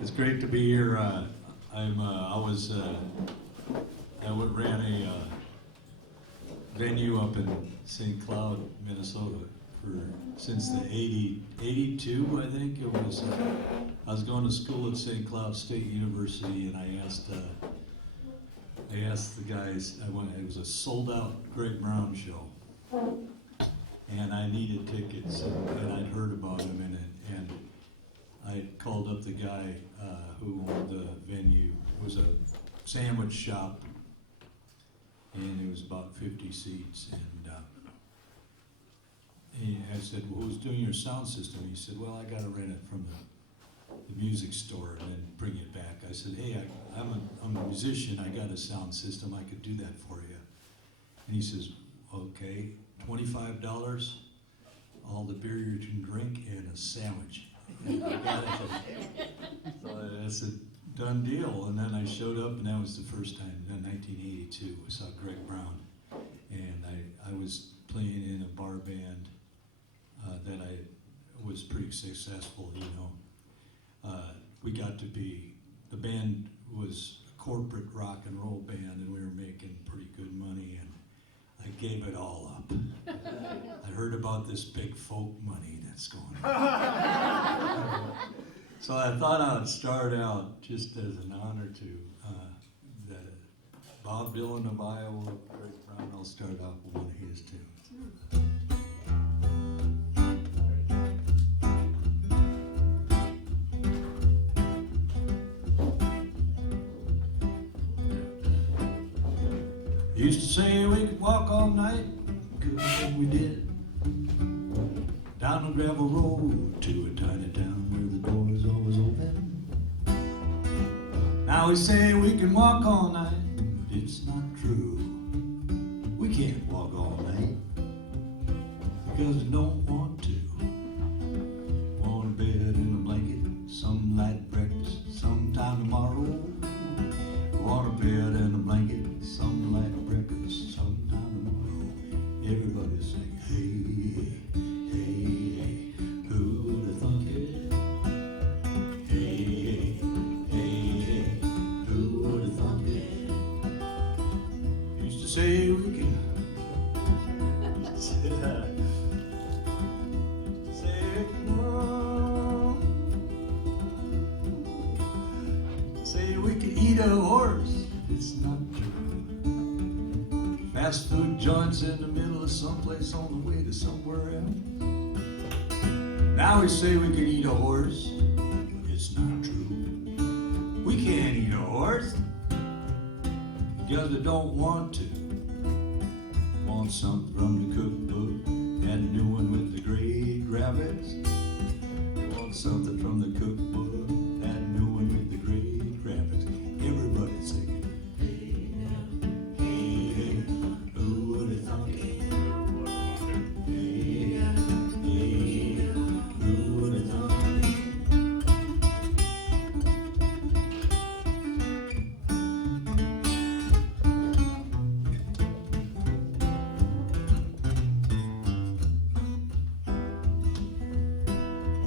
It's great to be here. I ran a venue up in St. Cloud, Minnesota, since the 82, I think it was. I was going to school at St. Cloud State University, and I asked the guys. It was a sold-out Greg Brown show, and I needed tickets, and I'd heard about him in it, and I called up the guy who owned the venue. It was a sandwich shop, and it was about 50 seats. And I said, "Well, who's doing your sound system?" He said, "Well, I got to rent it from the music store and then bring it back." I said, "Hey, I'm a musician. I got a sound system. I could do that for you." And he says, "Okay, $25, all the beer you can drink, and a sandwich." And I got it. So that's a done deal. And then I showed up, and that was the first time in 1982 I saw Greg Brown. And I was playing in a bar band that I was pretty successful, you know. The band was a corporate rock and roll band, and we were making pretty good money, and I gave it all up. I heard about this big folk money that's going on. So I thought I would start out just as an honor to Bob Dylan of Iowa, Greg Brown. I'll start out with one of his tunes. Used to say we could walk all night, good thing we did. Down a gravel road to a tiny town where the doors always open. Now we say we can walk all night, but it's not true. We can't walk all night because we don't want to. Want a bed and a blanket, some light breakfast, sometime tomorrow. Want a bed and a blanket, some light breakfast, sometime tomorrow. Everybody sing, hey, hey, hey, who would have thunk it? Hey, hey, hey, who would have thunk it? Used to say we could. Say we could eat a horse. It's not true. Fast food joints in the middle of someplace on the way to somewhere else. Now we say we can eat a horse. It's not true. We can't eat a horse because we don't want to. Want something from the cookbook, that new one with the great rabbits. Want something from the cookbook, that new one with the great rabbits. Everybody sing.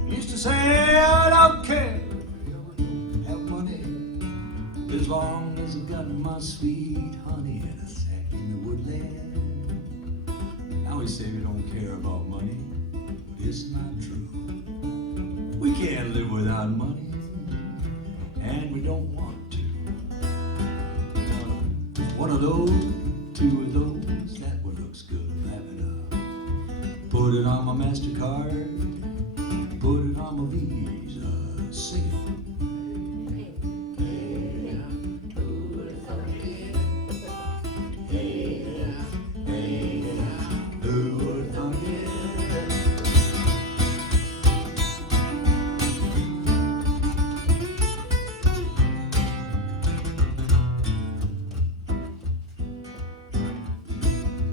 Used to say I don't care if you have money, as long as I got my sweet honey and a sack in the woodland. Now we say we don't care about money, but it's not true. We can't live without money, and we don't want to. One of those, two of those, that one looks good, wrap it up. Put it on my MasterCard, put it on my Visa, sing it. Hey, who would have thunk it? Hey, hey, who would have thunk it?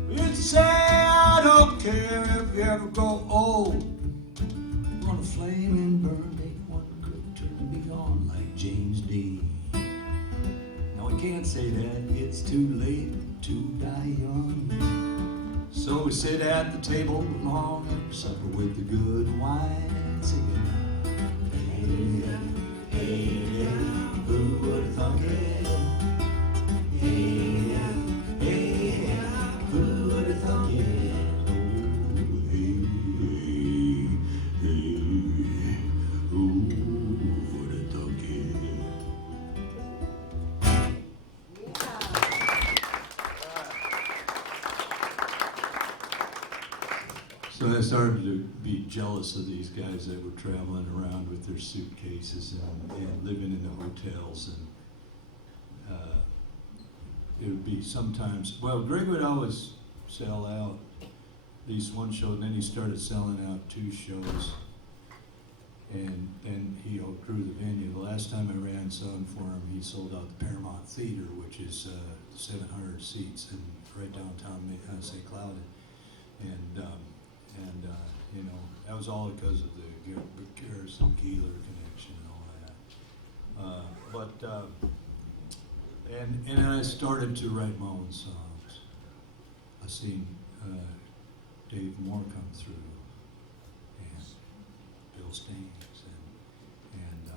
We used to say I don't care if you ever grow old. Gonna flame and burn, make one quick turn and be gone like James Dean. Now I can't say that, it's too late to die young. So we sit at the table long after supper with the good wine, singing, hey, hey, started to be jealous of these guys that were traveling around with their suitcases and living in the hotels. And it would be sometimes, well, Greg would always sell out at least one show, and then he started selling out 2 shows. And then he outgrew the venue. The last time I ran some for him, he sold out the Paramount Theater, which is 700 seats in right downtown St. Cloud. And you know, that was all because of the Garrison Keillor connection and all that. And I started to write my own songs. I seen Dave Moore come through, and Bill Staines, and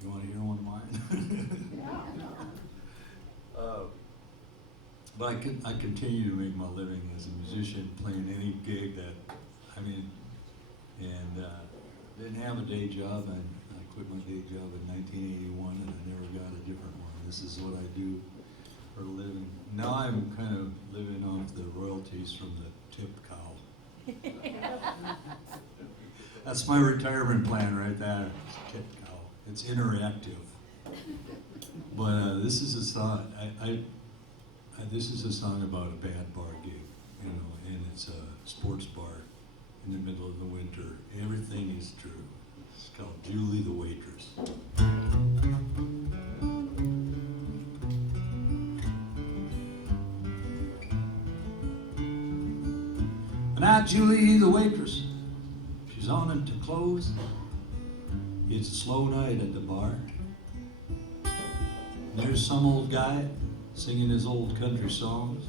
you want to hear one of mine? But I continue to make my living as a musician, playing any gig that I'm in, and didn't have a day job. I quit my day job in 1981, and I never got a different one. This is what I do for a living. Now I'm kind of living off the royalties from the tip cow. That's my retirement plan right there. Tip cow. It's interactive. But this is a song. This is a song about a bad bar gig, you know, and it's a sports bar in the middle of the winter. Everything is true. It's called Julie the Waitress. And now Julie the waitress, she's on it to close. It's a slow night at the bar. There's some old guy singing his old country songs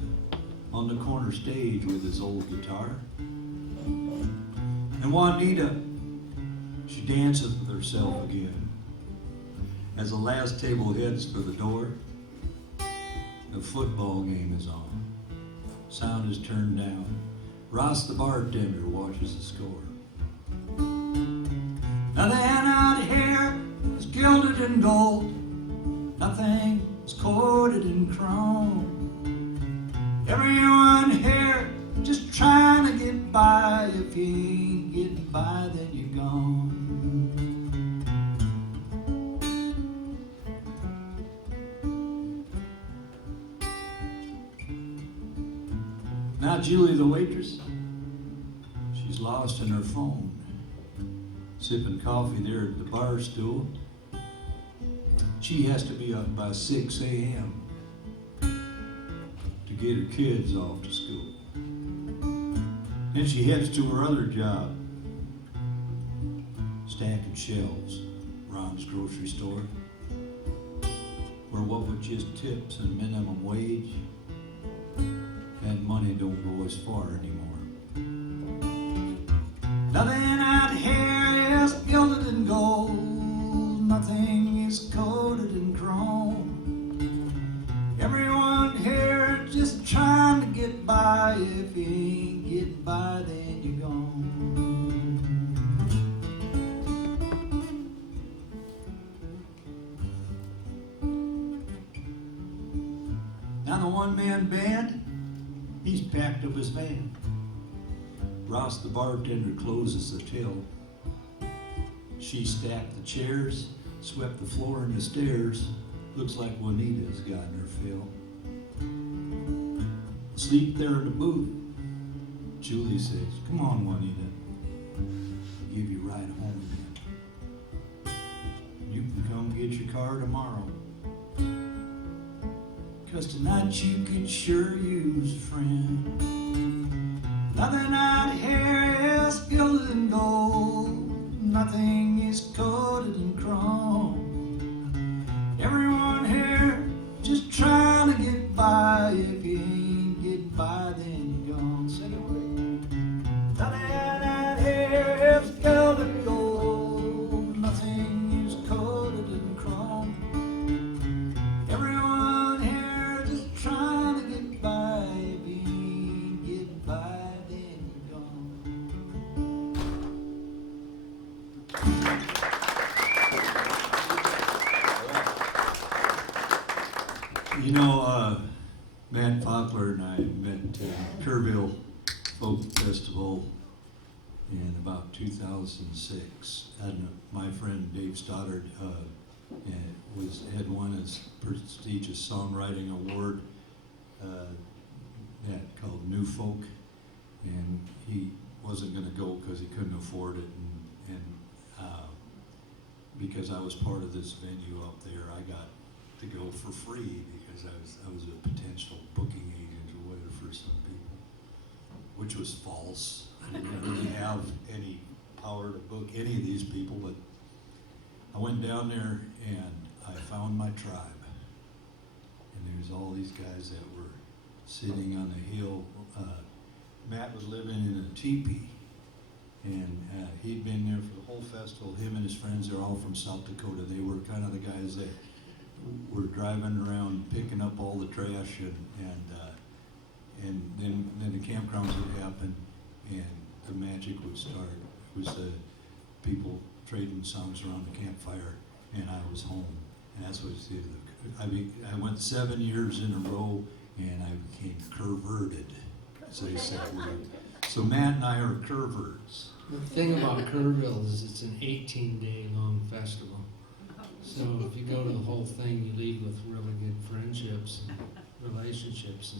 on the corner stage with his old guitar. And Juanita, she dances with herself again. As the last table heads for the door, the football game is on. Sound is turned down. Ross the bartender watches the score. Now the hand-out hair is gilded in gold. Nothing is coated in chrome. Everyone here just trying to get by. If you ain't getting by, then you're gone. Now Julie the waitress, she's lost in her phone, sipping coffee there at the bar stool. She has to be up by 6 a.m. to get her kids off to school. Then she heads to her other job, stacking shelves, Ron's grocery store, where what with just tips and minimum wage, that money don't go as far anymore. Nothing out here is gilded in gold. Nothing is coated in chrome. Everyone here just trying to get by. If you ain't getting by, then you're gone. Now the one-man band, he's packed up his van. Ross the bartender closes the till. She stacked the chairs, swept the floor and the stairs. Looks like Juanita's gotten her fill. Asleep there in the booth, Julie says, "Come on, Juanita, I'll give you a ride home again. You can come get your car tomorrow. 'Cause tonight you could sure use a friend. Nothing out here is gilded in gold. Nothing is coated in chrome. Everyone here just trying to get by. If you ain't getting by, then you're gone." Sing it with me. Nothing out here is gilded in gold. Nothing is coated in chrome. Everyone here just trying to get by. If you ain't getting by, then you're gone. You know, Matt Fockler and I met in Kerrville folk festival in about 2006. And my friend Dave Stoddard had won his prestigious songwriting award called New Folk, and he wasn't going to go because he couldn't afford it, and because I was part of this venue up there, I got to go for free because I was a potential booking agent or whatever for some people, which was false. I didn't really have any power to book any of these people, but I went down there and I found my tribe. And there's all these guys that were sitting on the hill. Matt was living in a teepee, and he'd been there for the whole festival. Him and his friends, they're all from South Dakota. They were kind of the guys that were driving around picking up all the trash, and then the campgrounds would happen, and the magic would start. It was the people trading songs around the campfire, and I was home. And that's what it did. I went 7 years in a row, and I became curverted, as they said. So Matt and I are curverts. The thing about Kerrville is it's an 18-day long festival. So if you go to the whole thing, you leave with really good friendships and relationships.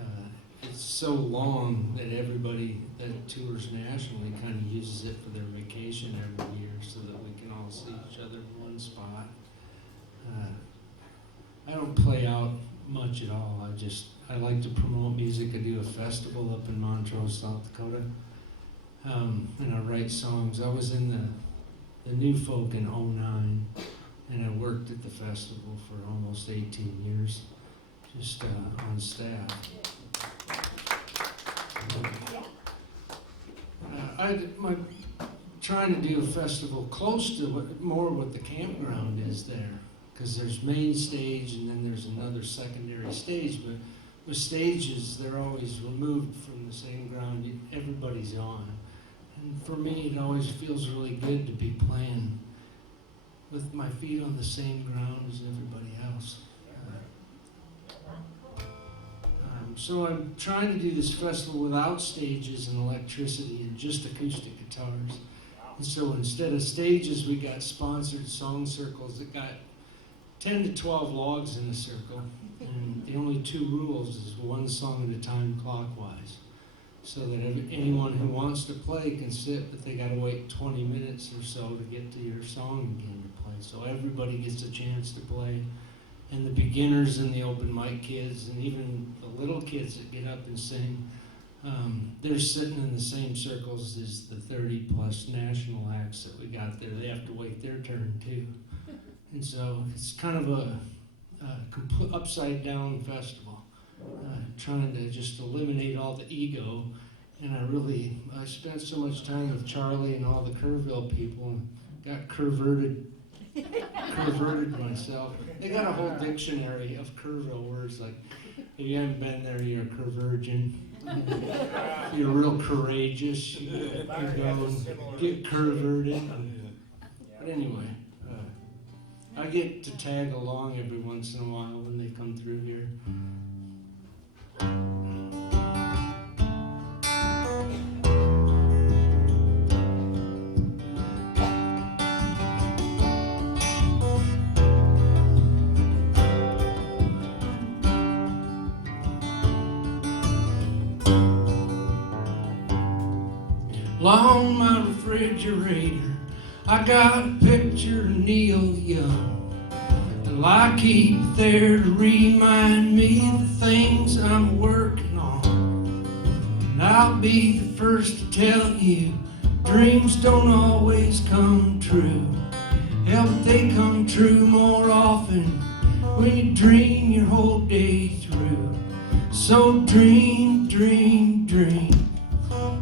And it's so long that everybody that tours nationally kind of uses it for their vacation every year so that we can all see each other in one spot. I don't play out much at all. I like to promote music. I do a festival up in Montrose, South Dakota, and I write songs. I was in the New Folk in '09, and I worked at the festival for almost 18 years, just on staff. I'm trying to do a festival close to what the campground is there, because there's main stage and then there's another secondary stage, but with stages, they're always removed from the same ground everybody's on. And for me, it always feels really good to be playing with my feet on the same ground as everybody else. So I'm trying to do this festival without stages and electricity and just acoustic guitars. And so instead of stages, we got sponsored song circles that got 10 to 12 logs in a circle. And the only two rules is one song at a time clockwise. So that anyone who wants to play can sit, but they gotta wait 20 minutes or so to get to your song again to play. So everybody gets a chance to play. And the beginners and the open mic kids and even the little kids that get up and sing, they're sitting in the same circles as the 30 plus national acts that we got there. They have to wait their turn too. And so it's kind of a complete upside down festival, trying to just eliminate all the ego. And I spent so much time with Charlie and all the Kerrville people and got curverted myself. They got a whole dictionary of Kerrville words, like if you haven't been there, you're a curvirgin. If you're real courageous, you go and get curverted. But anyway, I get to tag along every once in a while when they come through here. Along my refrigerator, I got a picture of Neil Young, and I keep it there to remind me of the things I'm working on. And I'll be the first to tell you, dreams don't always come true. Hell, but they come true more often when you dream your whole day through. So dream, dream, dream.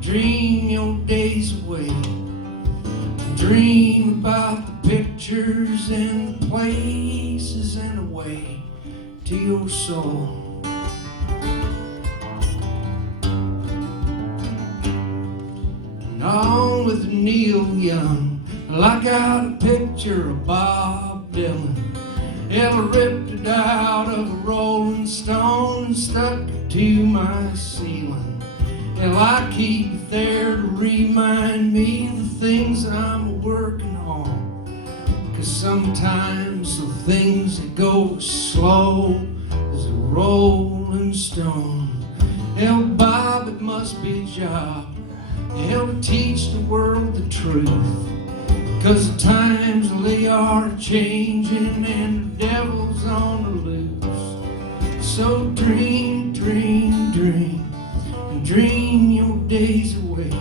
Dream your days away. Dream about the pictures and the places and a way to your soul. And on with Neil Young, I got a picture of Bob Dylan. Ever ripped it out of a Rolling Stone and stuck it to my ceiling. Hell, I keep it there to remind me of the things I'm working on. 'Cause sometimes the things that go slow as a rolling stone. Hell, Bob, it must be a job. Hell, to teach the world the truth. 'Cause the times they are changing and the devil's on the loose. So dream, dream, dream, and dream your days away.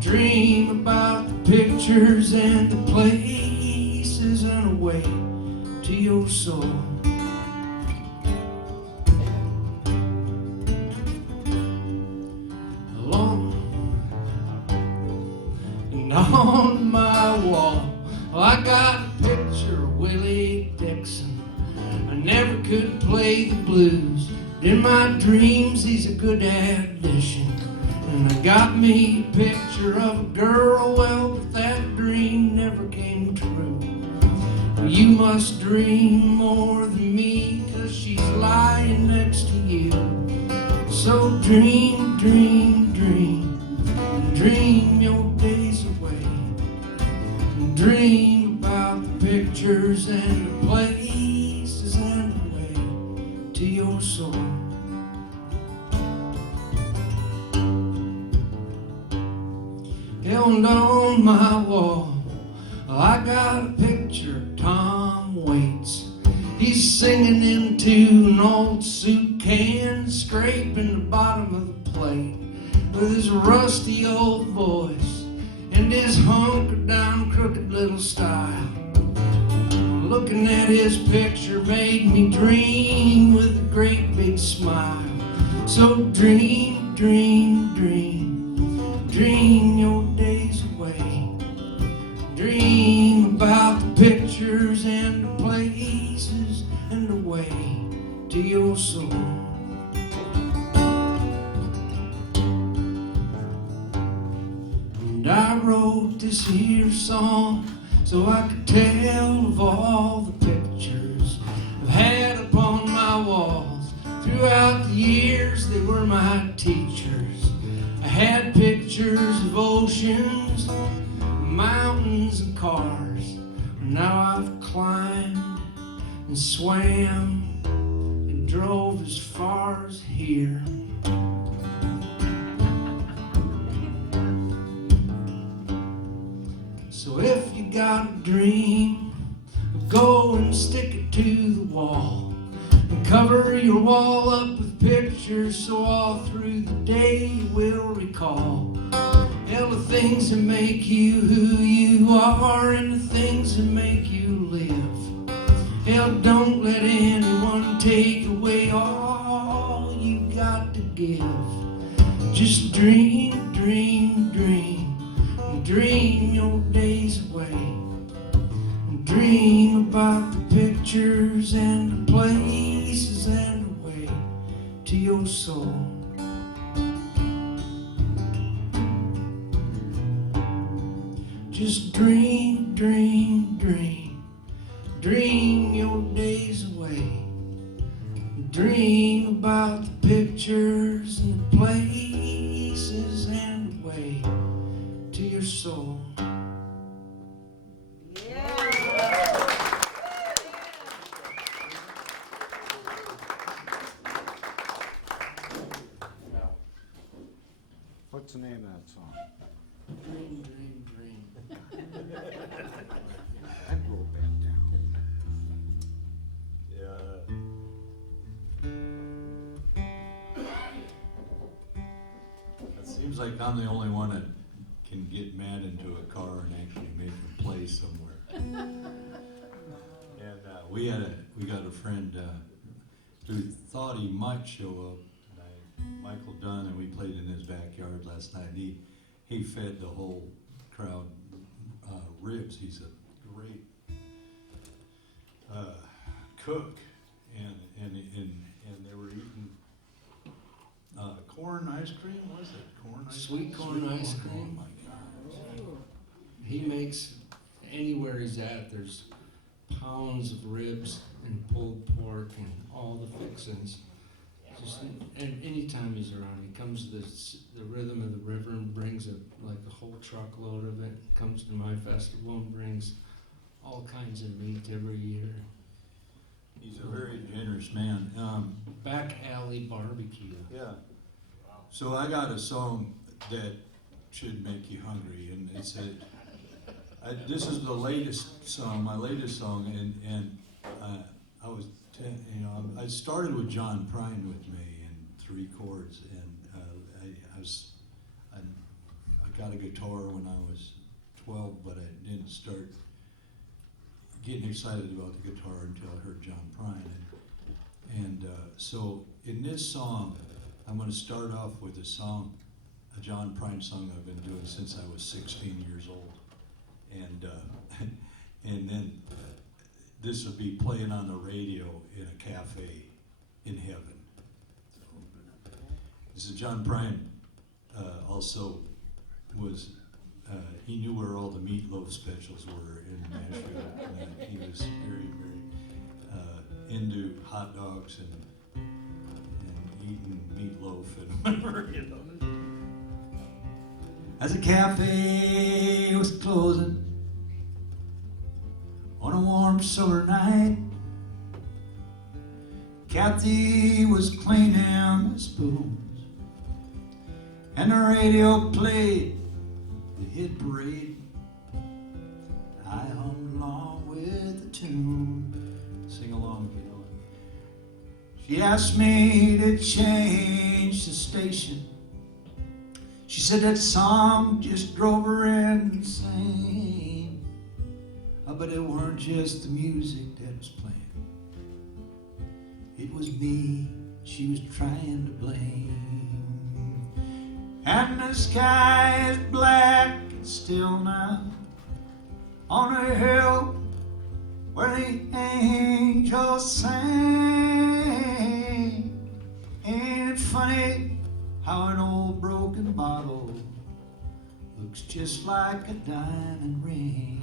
Dream about the pictures and the places and away to your soul. Alone and on my wall, well, I got a picture of Willie Dixon. I never could play the blues, but in my dreams he's a good addition. And I got me a picture of a girl, well, but that dream never came true. Well, you must dream more than me, 'cause she's lying next to you. So dream, dream, dream, and dream your days away. And dream about the pictures and the places and the way to your soul. And on my wall, I got a picture of Tom Waits. He's singing into an old soup can, scraping the bottom of the plate with his rusty old voice and his hunkered down crooked little style. Looking at his picture made me dream with a great big smile. So dream, dream, dream, dream your days away. Dream about the pictures and the places and the way to your soul. And I wrote this here song so I could tell of all the pictures I've had upon my walls. Throughout the years they were my teachers. I had pictures of oceans, mountains and cars. Now I've climbed and swam and drove as far as here. So if you got a dream, go and stick it to the wall. And cover your wall up with pictures so all through the day you will recall. Hell, the things that make you who you are and the things that make you live. Hell, don't let anyone take away all you got to give. Just dream, dream, dream, and dream your days away. And dream about the pictures and the places and the way to your soul. Just dream, dream, dream, dream your days away. Dream about the pictures and the places and the way to your soul. What's the name of that song? Dream, dream, dream. I wrote that down. It seems like I'm the only one that can get mad into a car and actually make him play somewhere. And we got a friend who thought he might show up. Michael Dunn, and we played in his backyard last night. He fed the whole crowd ribs. He's a great cook, and they were eating corn ice cream. Was it corn ice Sweet corn ice cream. Oh my God! He makes, anywhere he's at, there's pounds of ribs and pulled pork and all the fixings. Just and anytime he's around, he comes to the rhythm of the river and brings like a whole truckload of it. Comes to my festival and brings all kinds of meat every year. He's a very generous man. Back alley barbecue. Yeah. So I got a song that should make you hungry, and it's this is the latest song, my latest song, and I was, I started with John Prine with me in 3 chords, and I got a guitar when I was 12, but I didn't start getting excited about the guitar until I heard John Prine, and so in this song, I'm going to start off with a John Prine song I've been doing since I was 16 years old, and then this will be playing on the radio in a cafe in heaven. This is John Prine. Also was he knew where all the meatloaf specials were in Nashville. And he was very, very into hot dogs and eating meatloaf and whatever, As the cafe was closing on a warm summer night, Kathy was cleaning the spoons, and the radio played the hit parade. I hummed along with the tune. Sing along, you know it. She asked me to change the station. She said that song just drove her insane. But it weren't just the music that was playing. It was me she was trying to blame. And the sky is black and still now on a hill where the angels sing. Ain't it funny how an old broken bottle looks just like a diamond ring?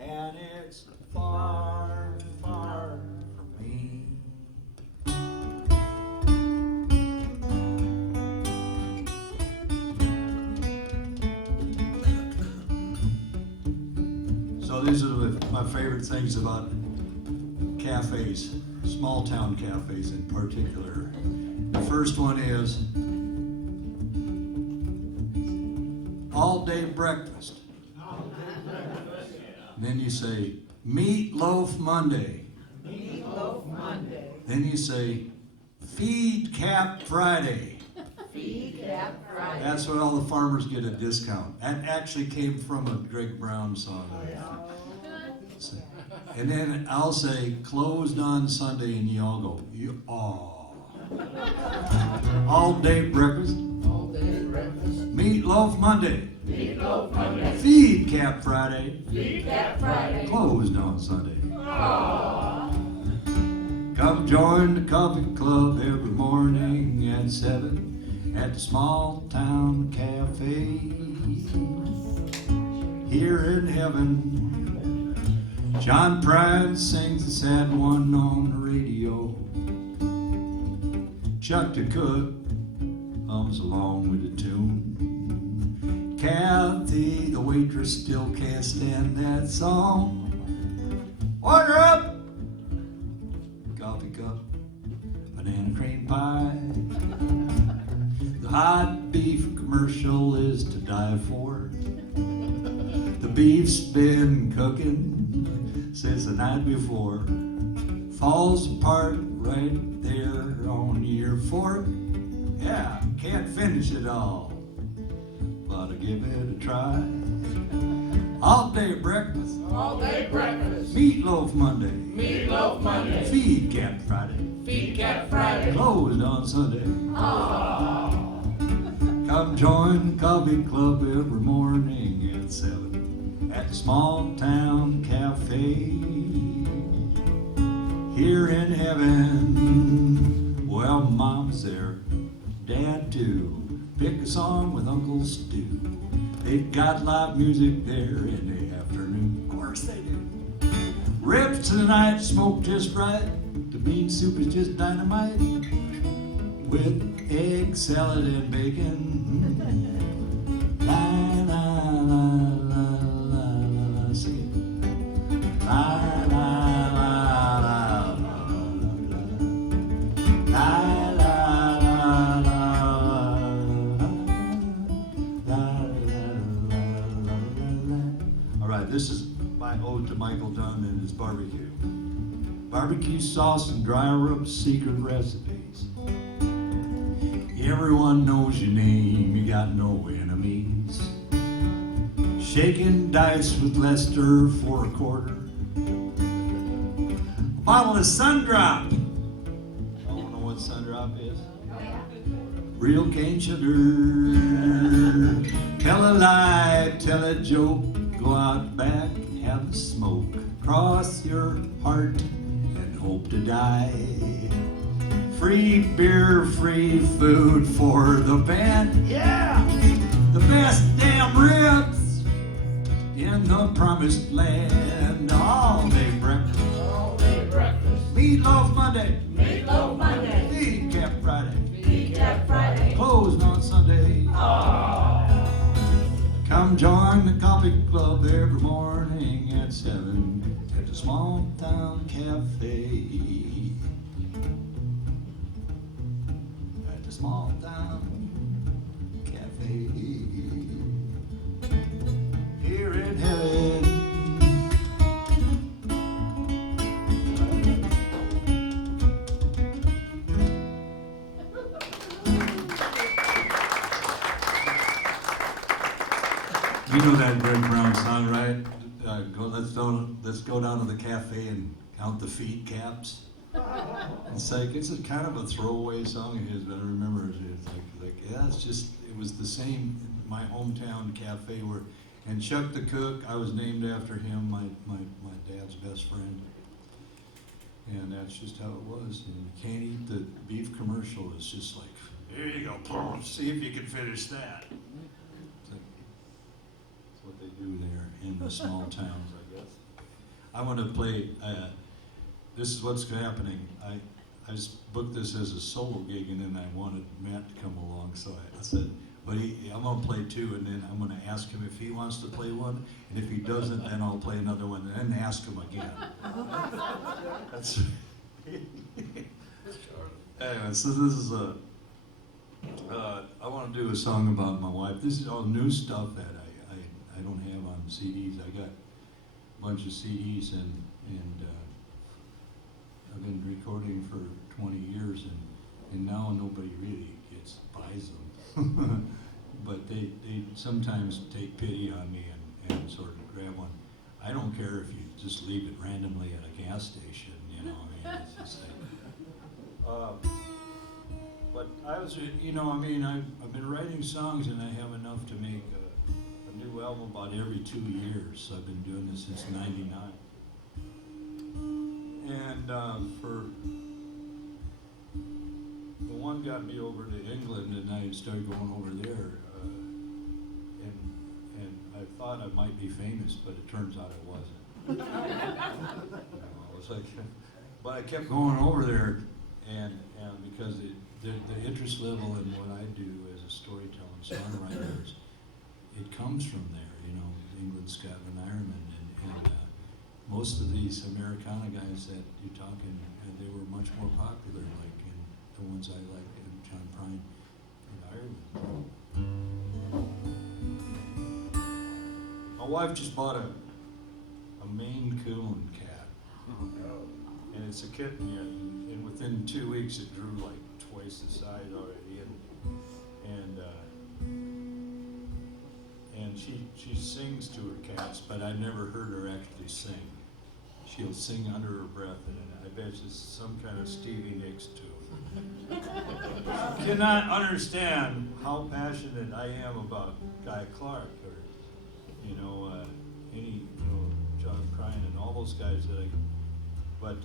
And it's far, far from me. So these are my favorite things about cafes, small town cafes in particular. The first one is all day breakfast. And then you say, Meatloaf Monday. Meatloaf Monday. Then you say, Feed Cap Friday. Feed Cap Friday. That's where all the farmers get a discount. That actually came from a Greg Brown song. And then I'll say, Closed on Sunday, and you all go, All day breakfast. All day breakfast. Meatloaf Monday. Meatloaf Monday. Feed Cap Friday. Feed Cap Friday. Closed on Sunday. Aww. Come join the coffee club every morning at 7 at the small town cafe. Here in heaven, John Prine sings the sad one on the radio. Chuck the cook hums along with the tune. Kathy, the waitress, still can't stand that song. Order up! Coffee cup, banana cream pie. The hot beef commercial is to die for. The beef's been cooking since the night before. Falls apart right there on your fork. Yeah, can't finish it all, but I'll give it a try. All day breakfast. All day breakfast. Meatloaf Monday. Meatloaf Monday. Feed Cap Friday. Feed Cap Friday. Closed on Sunday. Aww. Come join the coffee club every morning at 7 at the small town cafe. Here in heaven, well, Mom's there, Dad too. Pick a song with Uncle Stu. They've got live music there in the afternoon. Of course they do. Ribs tonight, smoked just right. The bean soup is just dynamite. with egg salad and bacon. La la la la la la. Sing it. La la la la la la la la la la. All right, this is my ode to Michael Dunn and his barbecue. Barbecue sauce and dry rub secret recipes. Everyone knows your name, you got no enemies. Shaking dice with Lester for a quarter. A bottle of Sundrop. Y'all know what Sundrop is? Real cane sugar. Tell a lie, tell a joke. Go out back, have a smoke. Cross your heart and hope to die. Free beer, free food for the band. Yeah! The best damn ribs in the promised land. All day breakfast. All day breakfast. Meatloaf Monday. Meatloaf Monday. Decaf Friday. Decaf Friday. Closed on Sunday. Come join the coffee club every morning at 7 at the small town cafe. At the small town cafe. Here in heaven. You know that Greg Brown song, right? Let's go down to the cafe and count the feed caps. It's like it's a kind of a throwaway song of his, but I remember it's like yeah, it was the same in my hometown cafe where, and Chuck the cook, I was named after him, my dad's best friend, and that's just how it was. And you can't eat the beef commercial. It's just like, here you go, boom, see if you can finish that. What they do there in the small towns, I guess. I want to play, this is what's happening. I booked this as a solo gig and then I wanted Matt to come along, so I said, but I'm going to play two and then I'm going to ask him if he wants to play one, and if he doesn't, then I'll play another one and then ask him again. That's anyway, so this is I want to do a song about my wife. This is all new stuff that I don't have on CDs. I got a bunch of CDs and I've been recording for 20 years and now nobody really buys them. But they sometimes take pity on me and sort of grab one. I don't care if you just leave it randomly at a gas station, you know, I mean, it's just like, but I was, you know, I mean, I've been writing songs and I have enough to make a new album about every 2 years. I've been doing this since '99. And for the one got me over to England and I started going over there. And I thought I might be famous, but it turns out I wasn't. You know, I was like, but I kept going over there and because the interest level in what I do as a storytelling songwriter is, it comes from there, you know, England, Scotland, Ireland, and most of these Americana guys that you're talking, they were much more popular, like in the ones I like, John Prine in Ireland. My wife just bought a Maine Coon cat, and it's a kitten yet, and within 2 weeks it drew like twice the size already, and she sings to her cats, but I've never heard her actually sing. She'll sing under her breath, and I bet it's some kind of Stevie Nicks tune. I cannot understand how passionate I am about Guy Clark, or John Prine and all those guys that but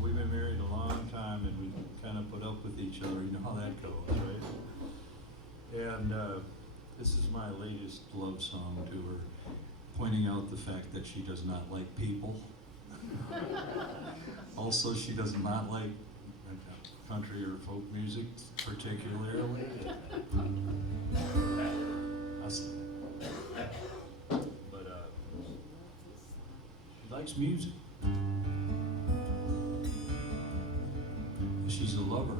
we've been married a long time, and we kind of put up with each other. You know how that goes, right? And this is my latest love song to her, pointing out the fact that she does not like people. Also, she does not like, country or folk music particularly. But she likes music. She's a lover.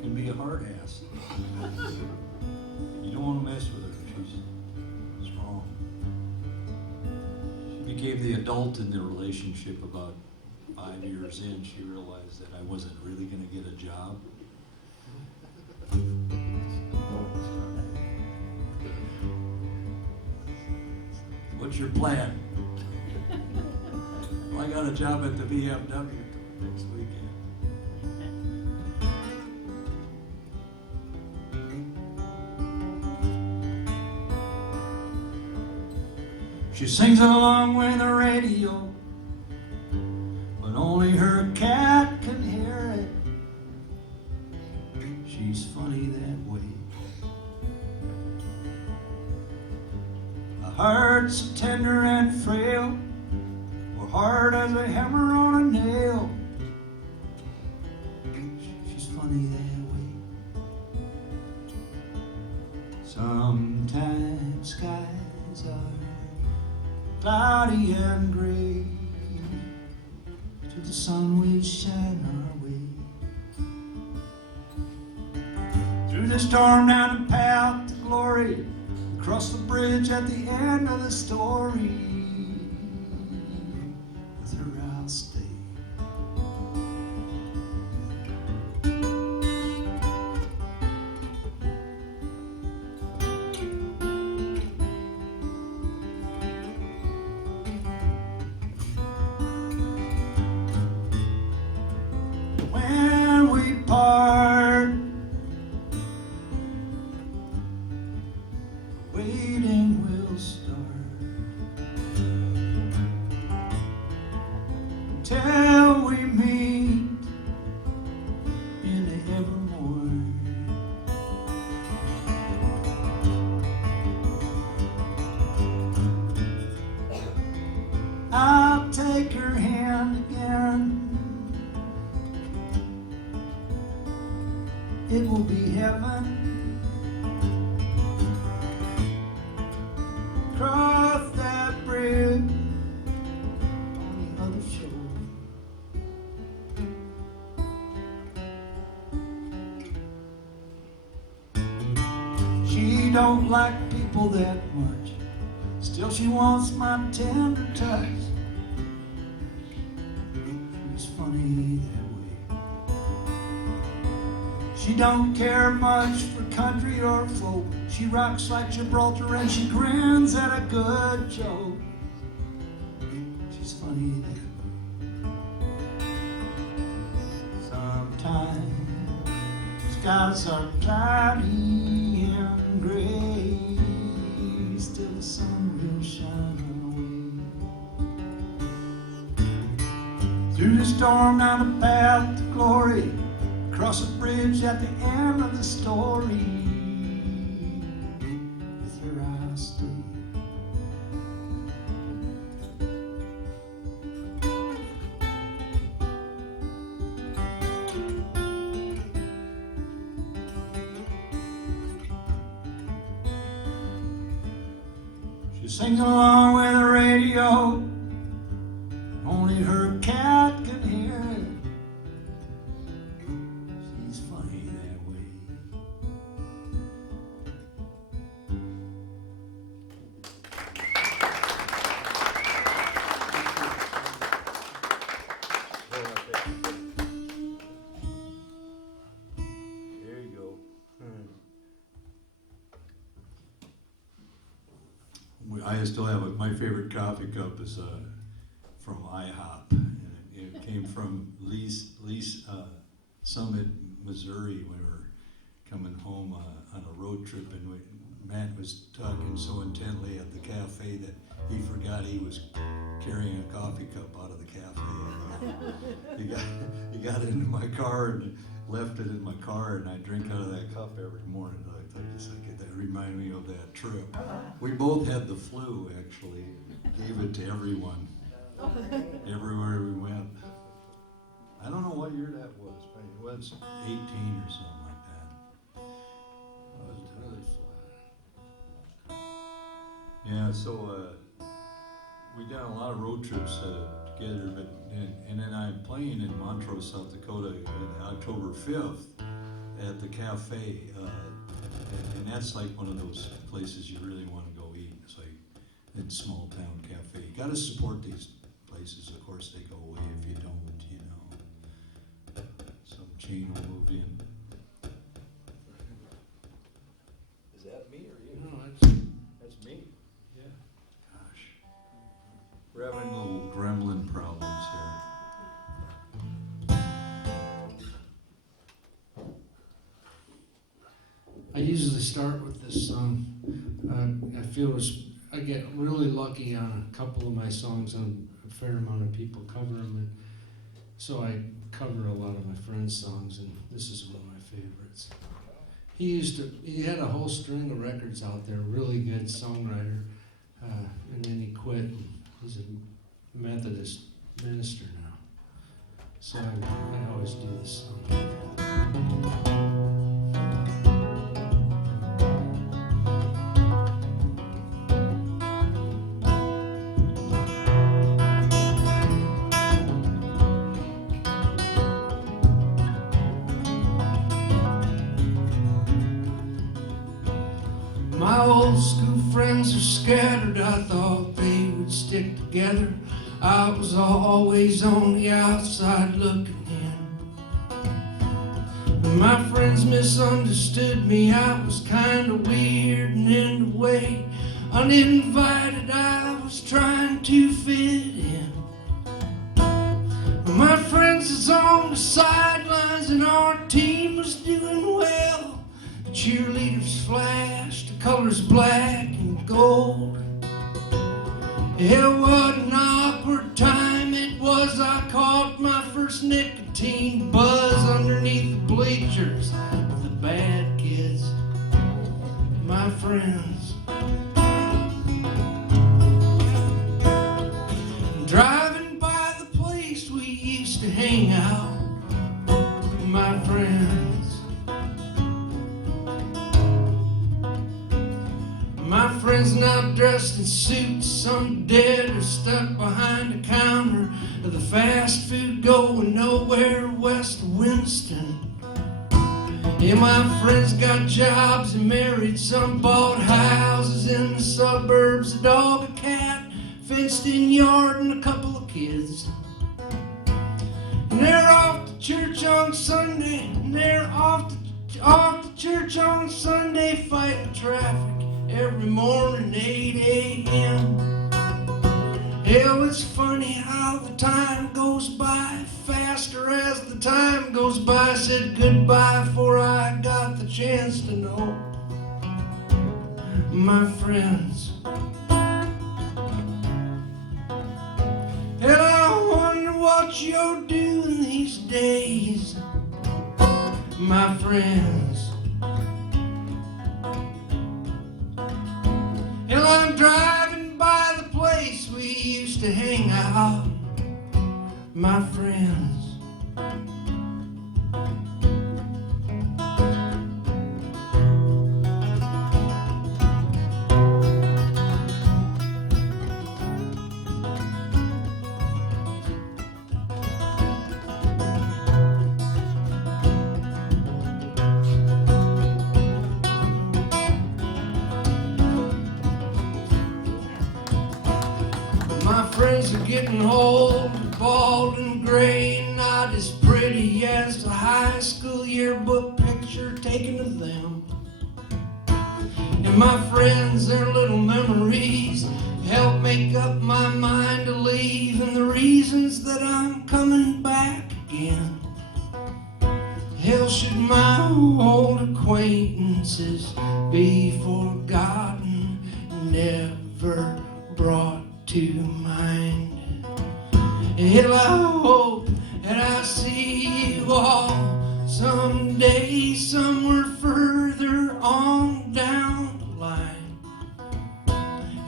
Can be a hard ass. You don't want to mess with her. She's strong. She became the adult in the relationship about 5 years in. She realized that I wasn't really going to get a job. What's your plan? Well, I got a job at the BMW next weekend. She sings along with the radio, but only her cat can hear it. She's funny that way. Her heart's so tender and frail, or hard as a hammer on a nail. She's funny that way. Sometimes skies are cloudy and gray, till the sun will shine our way. Through the storm down the path to glory, across the bridge at the end of the story. With her I'll stay. When we part, waiting will start till we meet in the evermore. I'll take her hand again. It will be heaven. Cross that bridge on the other shore. She don't like people that much, still she wants my tender touch. She's funny that way. She don't care much for country or folk. She rocks like Gibraltar and she grins at a good joke. She's funny that way. Sometimes skies are cloudy and gray, still the sun will shine away. Through the storm down the path to glory, across the bridge at the end of the story. With her I'll stay. She sings along with the radio, only her cat can hear it. She's funny that way. There you go. I still have my favorite coffee cup is from IHOP. And it came from Lee's Summit, Missouri. We were coming home on a road trip, and Matt was talking so intently at the cafe that he forgot he was carrying a coffee cup out of the cafe. He got it into my car and left it in my car, and I drink out of that cup every morning. That reminded me of that trip. We both had the flu, actually. Gave it to everyone. everywhere we went. I don't know what year that was, but it was 18 or something like that. Really flat. Yeah, so we done a lot of road trips together, but and then I'm playing in Montrose, South Dakota, October 5th at the cafe, and that's like one of those places you really want to go eat. It's like in small town cafe. You got to support these places. Of course, they go away if you don't. You know, some chain will move in. Is that me or you? No, That's me. yeah. Gosh, we're having little gremlin problems here. I usually start with this song. I feel I get really lucky on a couple of my songs, and a fair amount of people cover them, and so I cover a lot of my friends' songs, and this is one of my favorites. He had a whole string of records out there, really good songwriter, and then he quit, and he's a Methodist minister now. So I always do this song. My old school friends are scattered, I thought they would stick together. I was always on the outside looking in. My friends misunderstood me, I was kinda weird and in a way uninvited, I was trying to fit in. My friends is on the sidelines and our team was doing well. The cheerleaders flashed, the colors black and gold. It was an awkward time, it was. I caught my first nicotine buzz underneath the bleachers of the bad kids, my friends. Driving by the place we used to hang out, my friends. My friends now dressed in suits, some dead or stuck behind a counter of the fast food going nowhere west of Winston. Yeah, my friends got jobs and married, some bought houses in the suburbs, a dog, a cat, fenced-in yard, and a couple of kids. And they're off to church on Sunday, and they're off to church on Sunday, fighting traffic every morning, 8 a.m. Hell, it's funny how the time goes by faster as the time goes by. I said goodbye before I got the chance to know my friends. And I wonder what you're doing these days, my friends. And I'm driving by the place we used to hang out, my friends. My friends are getting old, bald and gray, not as pretty as the high school yearbook picture taken of them. And my friends, their little memories help make up my mind to leave, and the reasons that I'm coming back again. Hell, should my old acquaintances be forgotten, never brought to mind? Hell, I hope that I see you all someday, somewhere further on down the line.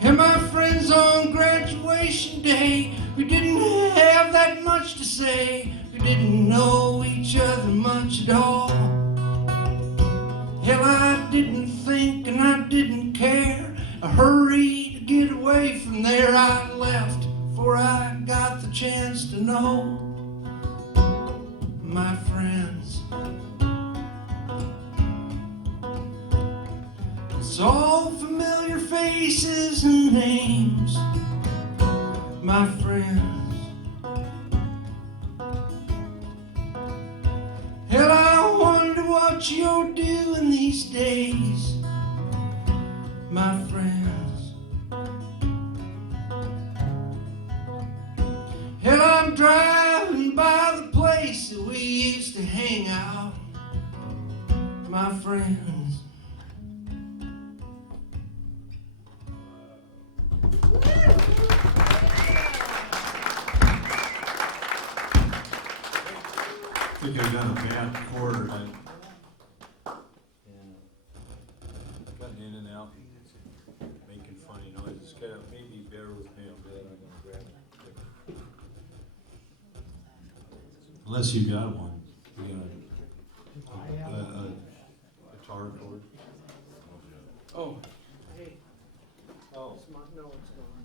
And my friends on graduation day We didn't have that much to say. We didn't know each other much at all. Hell, I didn't think and I didn't care. I hurried to get away from there. I left before I got the chance to know my friends. It's all familiar faces and names, my friends. Hell, I wonder what you're doing these days, my friends. Hell, I'm driving by the place that we used to hang out, my friends. I think I got a bad chord. Cutting in and out, making funny noises. Maybe bear with me a bit. I'm gonna grab it. Unless you got one. You got a guitar chord. Oh, hey, Oh, no, it's gone.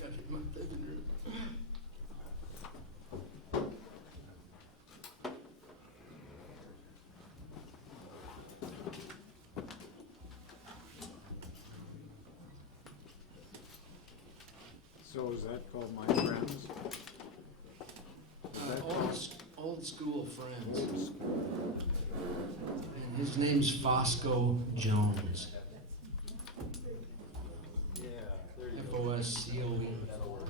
Got it in my living room. So is that called My Friends? Old school friends. And his name's Fosco Jones. yeah, there you go. F-O-S-C-O-E. That'll work.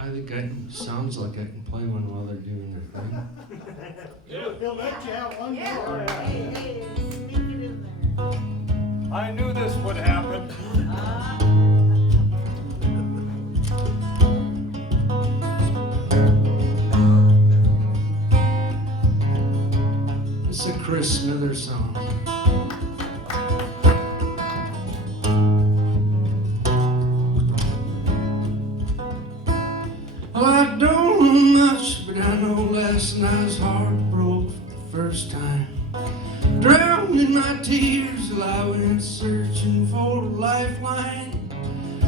I think sounds like I can play one while they're doing their thing. He'll let you have one more. Hey, sneak it in there. I knew this would happen. It's a Chris Smithers song. Well, I don't know much, but I know last night's heart broke for the first time. Drowned in my tears while I went searching for a lifeline.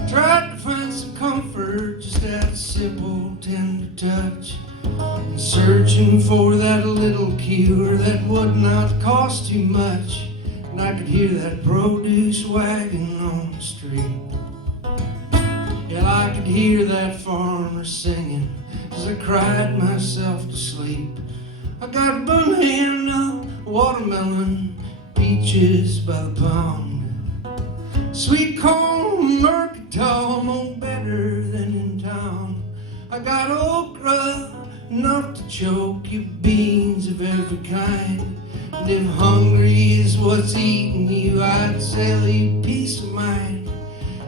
Tried to find some comfort, just that simple, tender touch. And searching for that little cure that would not cost too much. And I could hear that produce wagon on the street. Yeah, I could hear that farmer singing as I cried myself to sleep. I got banana, watermelon, peaches by the pound. Sweet corn, mercantile, no better than in town. I got okra, enough to choke you, beans of every kind. And if hungry is what's eating you, I'd sell you peace of mind.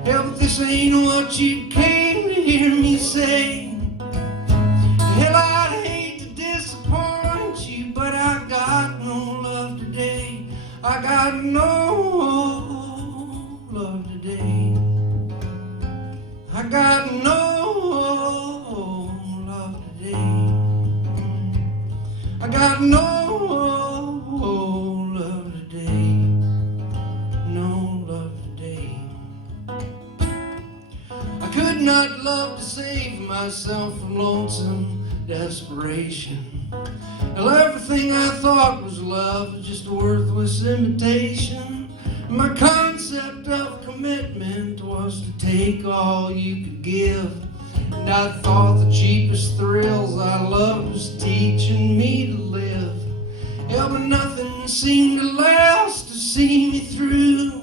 Hell, but this ain't what you came to hear me say. Hell, I'd hate to disappoint you, but I got no love today. I got no love today. I got no love today. I got no love today. No love today. I could not love to save myself from lonesome desperation. Well, everything I thought was love was just a worthless imitation. My concept of commitment was to take all you could give. And I thought the cheapest thrills I loved was teaching me to live. Yeah, but nothing seemed to last to see me through.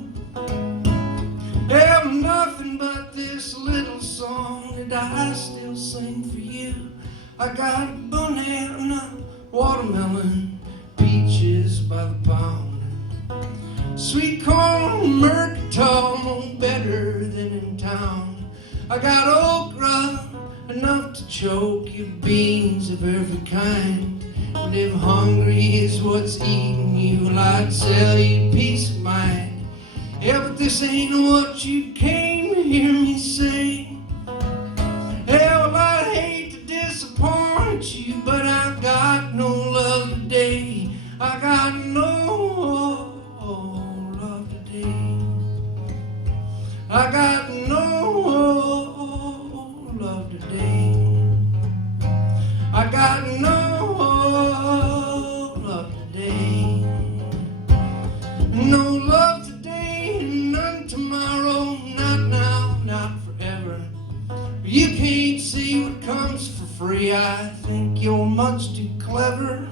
Yeah, but nothing but this little song that I still sing for you. I got banana, watermelon, peaches by the pound. Sweet corn, mercantile, no better than in town. I got okra, enough to choke you, beans of every kind. And if hungry is what's eating you, well, I'd sell you peace of mind. Yeah, but this ain't what you came to hear me say. Hell, I'd hate to disappoint you, but I got no love today. I got no love today. I got no love today. I got no love today. No love today, none tomorrow, not now, not forever. You can't see what comes for free. I think you're much too clever.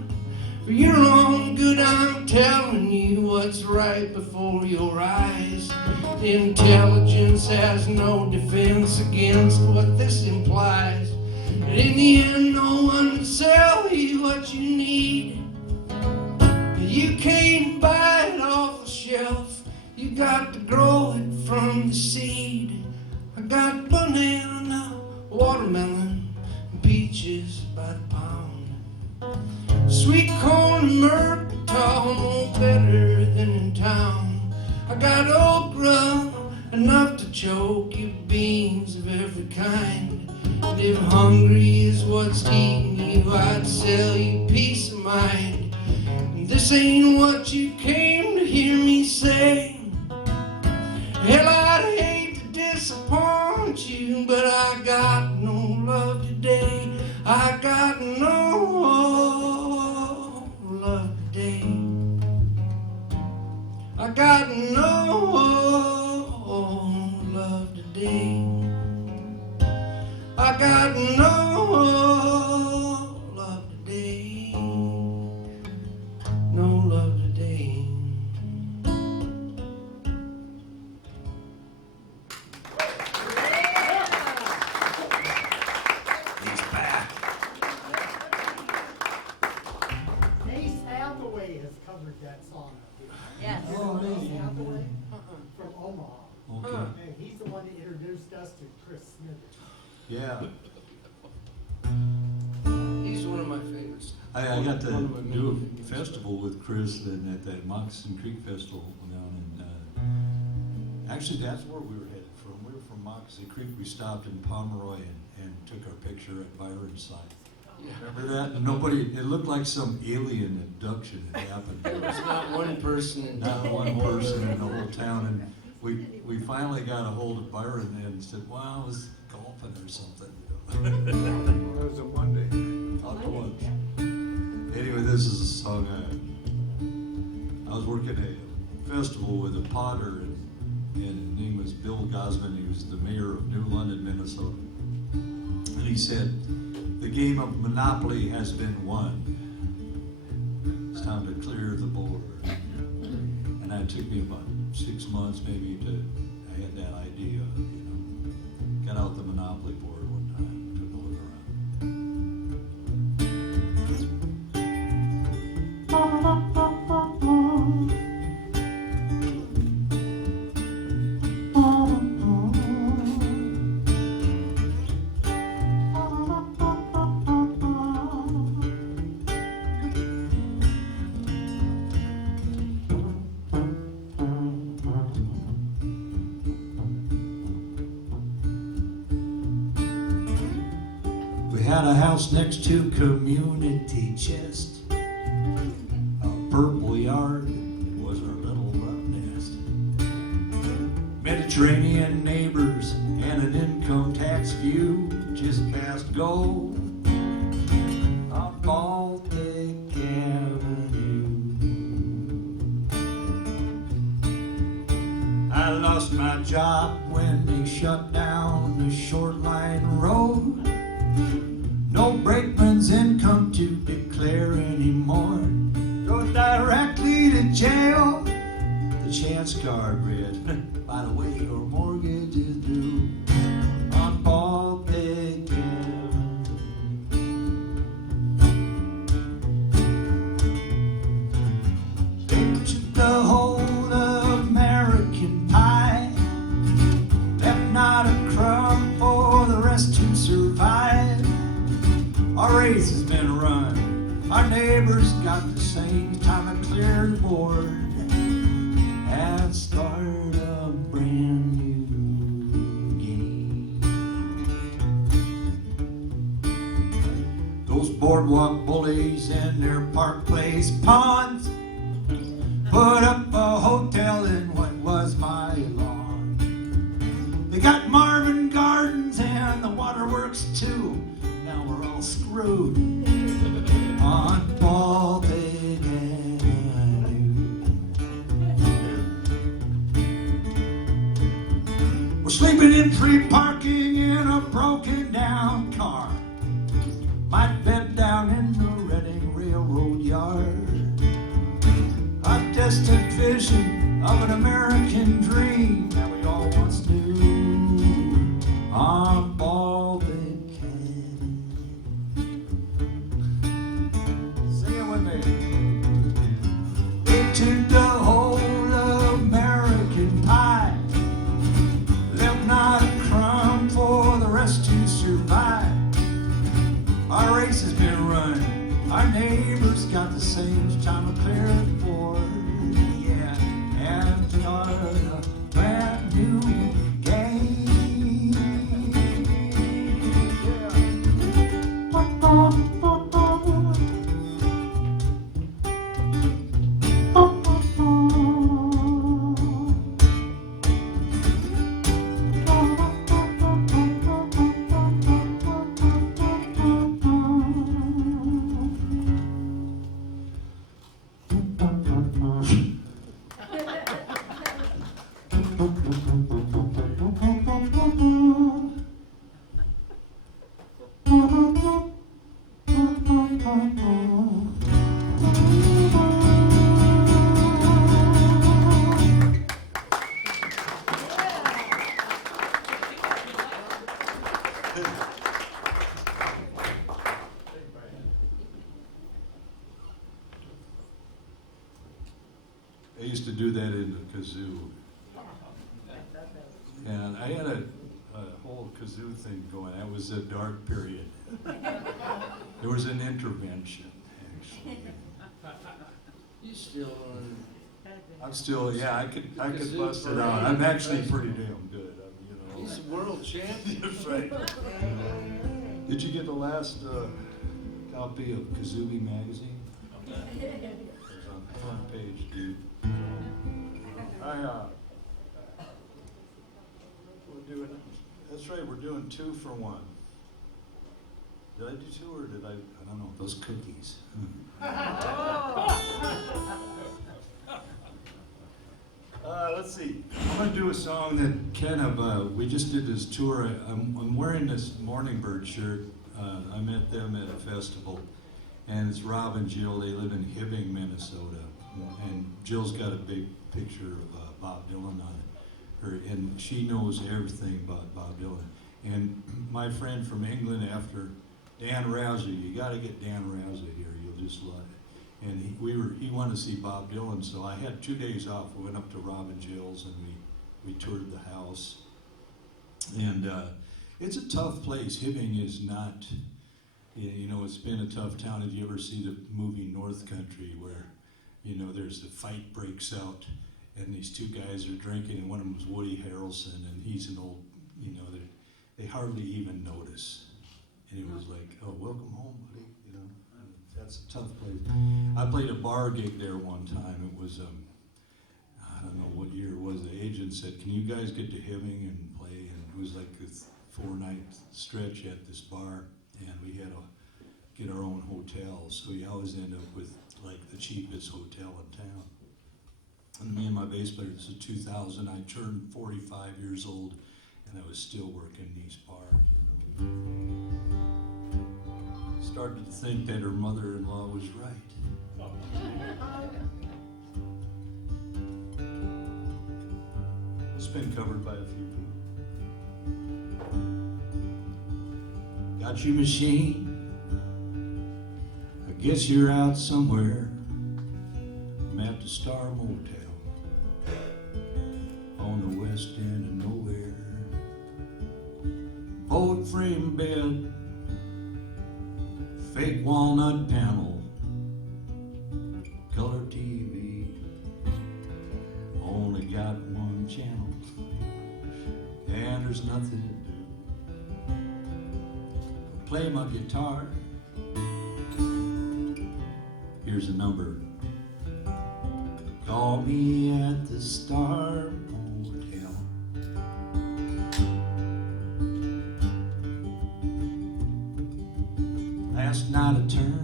For your own good, I'm telling you what's right before your eyes. Intelligence has no defense against what this implies. But in the end, no one will sell you what you need. You can't buy it off the shelf. You got to grow it from the seed. I got banana, watermelon, and peaches by the pound. Sweet corn and myrtle, no better than in town. I got okra, enough to choke you, beans of every kind. And if hungry is what's eating you, I'd sell you peace of mind. And this ain't what you came to hear me say. Hell, I'd hate to disappoint you, but I got no love today. I got no love today. I got no love today. I got no love today. No love today. He's back. Ace Hathaway has covered that song up here. Yes. You know Ace Hathaway from Omaha. Okay. And he's the one that introduced us to Chris Smithers. Yeah. He's one of my favorites. I got to One of my do a favorites. festival with Chris and at that Moccasin Creek Festival down in, actually that's where we were headed from. We were from Moccasin Creek. We stopped in Pomeroy and took our picture at Byron's site. Yeah. Remember that? And nobody, it looked like some alien abduction had happened to There's us. not one person in Not town. one person in the whole town. And we finally got a hold of Byron then and said, well, I was golfing or something. It was a Monday. Out to lunch. Anyway, this is a song I was working a festival with a potter, and his name was Bill Gosman. He was the mayor of New London, Minnesota. And he said, the game of Monopoly has been won. It's time to clear the board. And it took me about 6 months maybe I had that idea, got out the Monopoly board one time, took a look around. We had a house next to community chest, a purple yard, it was our little love nest. Mediterranean neighbors and an income tax view just past go on Baltic Avenue. I lost my job when they shut down the short line road. No brakeman's income to declare anymore. Go directly to jail. The chance card read, by the way, your mortgage is due on Baltic Avenue. They took the whole American pie, left not a crumb for the rest neighbors got the same time to clear the board and start a brand new game. Those boardwalk bullies in their Park Place ponds put up a hotel in what was my lawn. They got Marvin Gardens and the waterworks too. Now we're all screwed on Baltic Avenue. We're sleeping in free parking in a broken down car. Might bed down in the Reading Railroad yard. A distant vision of an American dream that we all once knew on Baltic Avenue. Sing it with me. We took the whole American pie, left not a crumb for the rest to survive. Our race has been run, our neighbors got the same time to clear the board, yeah, and start a brand new game. I used to do that in the kazoo. And I had a whole kazoo thing going. That was a dark period. There was an intervention, actually. You still on? I'm still, yeah, I could bust it out. I'm actually pretty damn good. He's a world champion. That's right. Did you get the last copy of Kazooie magazine? It was on the front page, dude. We're doing, that's right, we're doing 2 for 1. Did I do 2 or did I don't know, those cookies. Let's see, I'm gonna do a song that kind of, we just did this tour. I'm wearing this Morning Bird shirt. I met them at a festival, and it's Rob and Jill. They live in Hibbing, Minnesota, and Jill's got a big picture of Bob Dylan on her, and she knows everything about Bob Dylan. And my friend from England, after Dan Rousey, you got to get Dan Rousey here. You'll just love it. And he wanted to see Bob Dylan, so I had 2 days off. We went up to Rob and Jill's, and we toured the house. And it's a tough place. Hibbing is not, you know, it's been a tough town. Did you ever see the movie North Country, where, you know, there's the fight breaks out, and these 2 guys are drinking, and one of them is Woody Harrelson, and he's an old, you know, they hardly even notice. And it was like, oh, welcome home, buddy, you know. That's a tough place. I played a bar gig there one time. It was, I don't know what year it was. The agent said, can you guys get to Hibbing and play? And it was like this 4-night stretch at this bar, and we had to get our own hotel. So you always end up with like the cheapest hotel in town. And me and my bass player, this is 2000, I turned 45 years old, and I was still working these bars. You know. Started to think that her mother-in-law was right. It's been covered by a few people. Got your machine? I guess you're out somewhere. I'm at the Star Motel on the west end of nowhere. Boat frame bed, fake walnut panel, color TV. Only got one channel, and there's nothing to do. Play my guitar. Here's a number. Call me at the Star Hotel. Last night I turned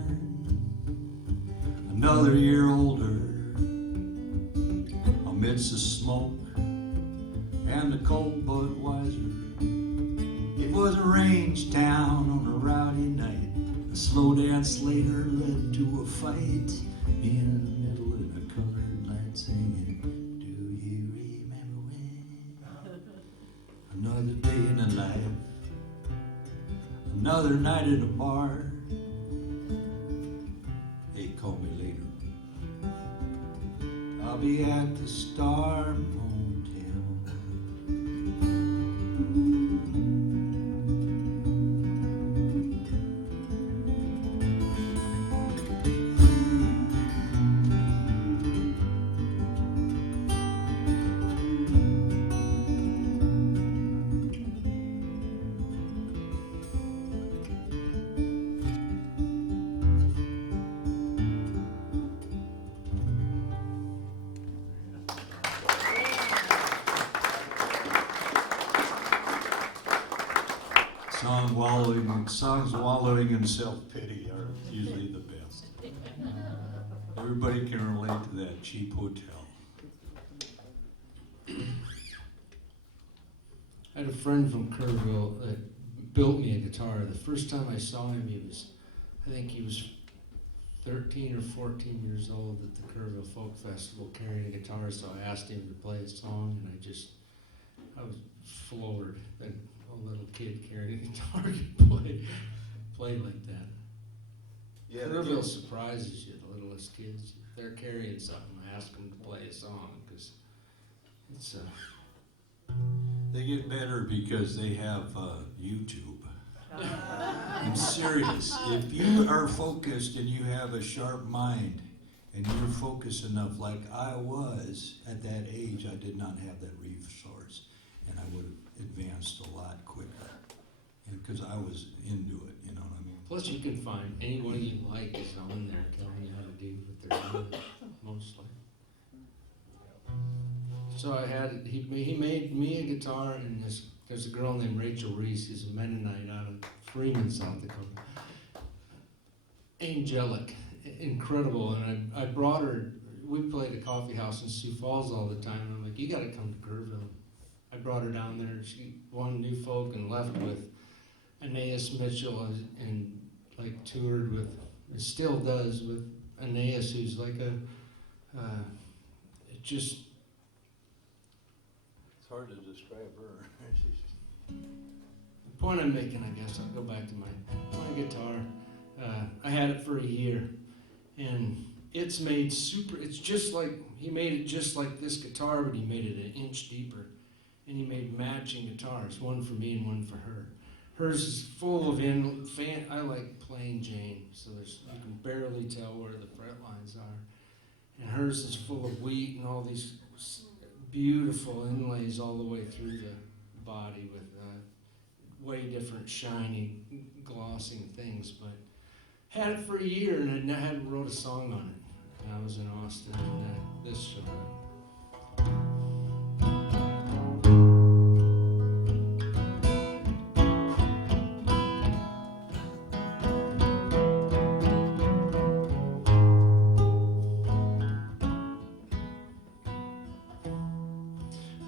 another year older, amidst the smoke and the cold Budweiser. It was a range town on a rowdy night. A slow dance later led to a fight. In the middle of the colored light singing, do you remember when? Another day in the life, another night in a bar. Hey, call me later. I'll be at the Star Hotel. Songs wallowing in self-pity are usually the best. Everybody can relate to that cheap hotel. I had a friend from Kerrville that built me a guitar. The first time I saw him, I think he was 13 or 14 years old at the Kerrville Folk Festival carrying a guitar, so I asked him to play a song, and I was floored that a little kid carrying a guitar could play like that. Yeah, Kerrville surprises you, the littlest kids. If they're carrying something, I ask them to play a song, because it's They get better because they have YouTube. I'm serious. If you are focused and you have a sharp mind and you're focused enough, like I was at that age, I did not have that resource, and I would have advanced a lot quicker. Because I was into it, you know what I mean? Plus, you can find anyone you like is on there telling you how to do what they're doing, mostly. So he made me a guitar, and there's a girl named Rachel Reese, who's a Mennonite out of Freeman, South Dakota. Angelic, incredible, and I brought her. We played a coffee house in Sioux Falls all the time, and I'm like, you got to come to Kerrville. I brought her down there. She won New Folk and left with Aeneas Mitchell and like toured with, and still does, with Aeneas, who's like just. It's hard to describe her. The point I'm making, I guess, I'll go back to my guitar. I had it for a year, and it's just like, he made it just like this guitar, but he made it an inch deeper. And he made matching guitars, one for me and one for her. Hers is full of I like plain Jane, so you can barely tell where the fret lines are. And hers is full of wheat and all these beautiful inlays all the way through the body with way different shiny, glossing things. But had it for a year, and I hadn't wrote a song on it. And I was in Austin, and this showed up.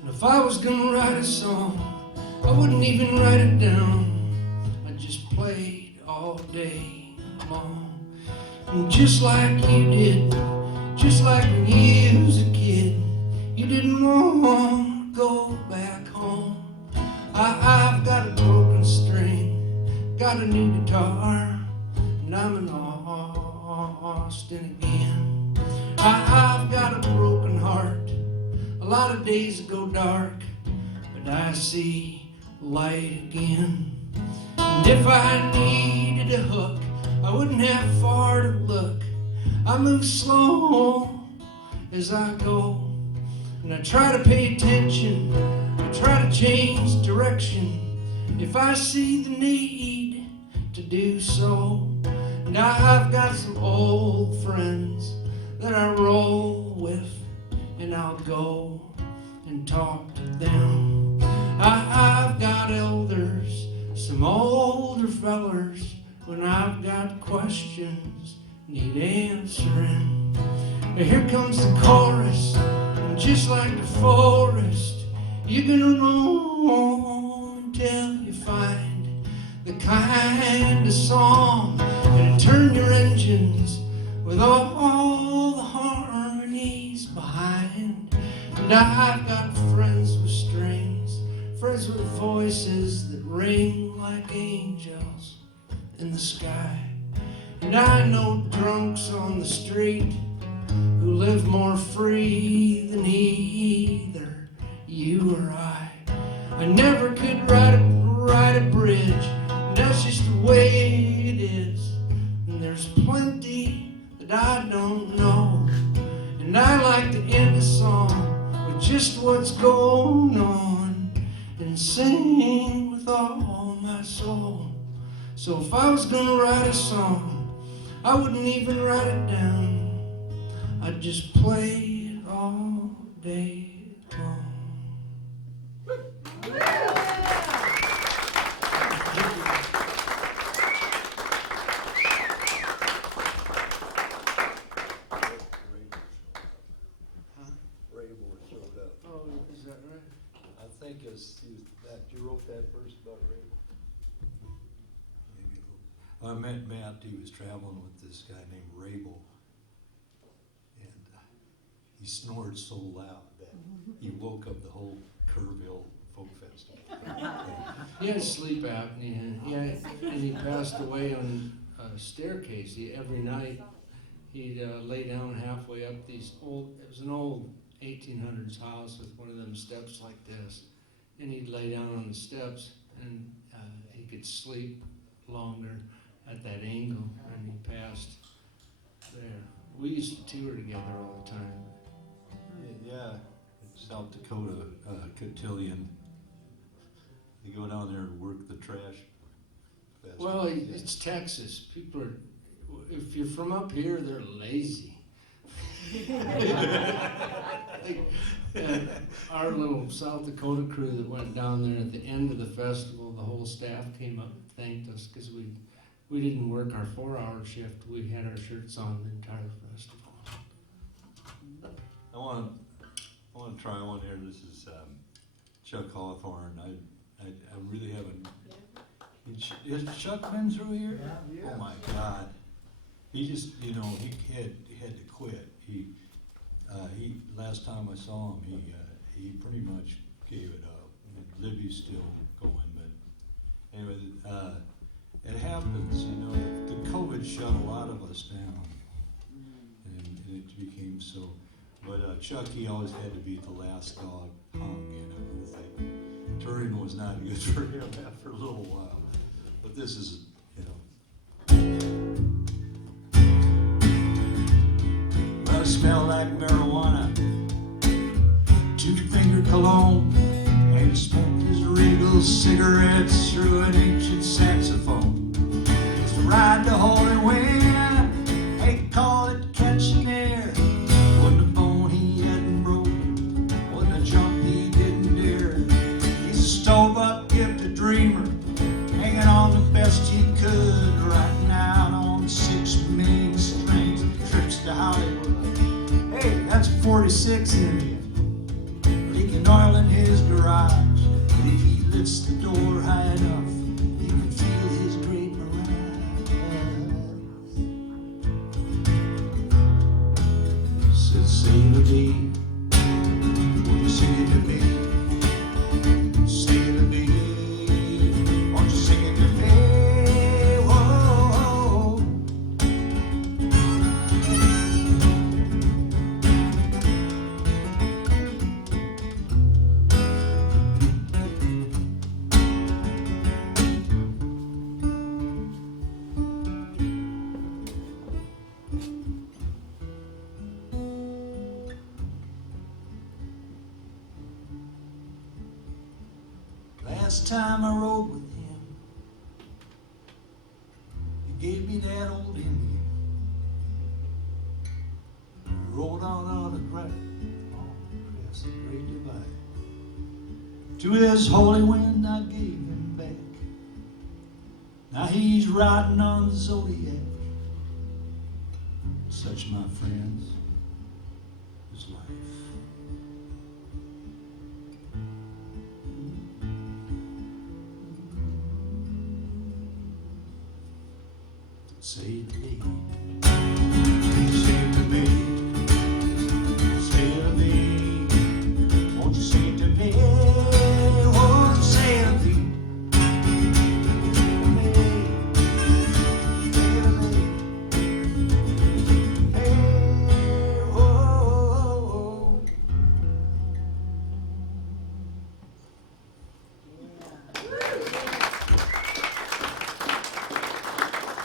If I was gonna write a song, I wouldn't even write it down. I'd just play it all day long. And just like you did, just like when you was a kid, you didn't want to go back home. I've got a broken string, got a new guitar, and I'm in Austin again. I've got a broken heart. A lot of days go dark, but I see light again. And if I needed a hook, I wouldn't have far to look. I move slow as I go, and I try to pay attention. I try to change direction if I see the need to do so. And I've got some old friends that I roll with, and I'll go and talk to them. I've got elders, some older fellers, when I've got questions need answering. Here comes the chorus, and just like the forest, you're gonna know until you find the kind of song that'll turn your engines with all the harmonies behind. And I've got friends with strings, friends with voices that ring like angels in the sky. And I know drunks on the street who live more free than either you or I. I never could ride a bridge, and that's just the way it is. And there's plenty that I don't know, and I like to end a song with just what's going on and sing with all my soul. So if I was gonna write a song, I wouldn't even write it down. I'd just play it all day long. Rabel showed up. Oh, is that right? I think that you wrote that verse about Rabel. Maybe a little. I met Matt, he was traveling with this guy named Rabel. And he snored so loud that he woke up the whole Kerrville Folk Festival. He had sleep apnea. And he passed away on a staircase. Every night he'd lay down halfway up these old, it was an old 1800s house with one of them steps like this. And he'd lay down on the steps, and he could sleep longer at that angle, and he passed there. We used to tour together all the time. Yeah, South Dakota, cotillion. They go down there and work the trash festival. Well, it's Texas. People are, if you're from up here, they're lazy. Our little South Dakota crew that went down there at the end of the festival, the whole staff came up and thanked us because we didn't work our 4-hour shift. We had our shirts on the entire festival. I want to try one here. This is Chuck Hawthorne. I really haven't. Has Chuck been through here? Yeah. Oh my God. He just, he had to quit. He last time I saw him, he pretty much gave it up. Libby's still going, but anyway, it happens. The COVID shut a lot of us down, and it became so. But Chuck, he always had to be the last dog hung. It's like touring was not good for him after a little while. But this is, Well, it smelled like marijuana, 2-finger cologne, and he smoked his regal cigarettes through an ancient saxophone. It's a ride to Holy Wind, they call it catching air. Wasn't a bone he hadn't broken, wasn't a jump he didn't dare. He's a stove-up gifted dreamer, hanging on the best he could, riding out on 6 main strings, trips to Hollywood. Hey, that's 46 in you, leaking oil in his garage. And if he lifts the door high enough, you can feel his great mirage. Said, say to me, will you sing it to me? Sing it to me, won't you sing it to me? Whoa. last time I rode with him, he gave me that old Indian. We rode on a crack across the great divide. To his holy wind I gave him back. Now he's riding on the Zodiac. Such, my friends, is life. Say it to me. Say it to me. Say it to me. Won't you say it to me? Won't you say it to me?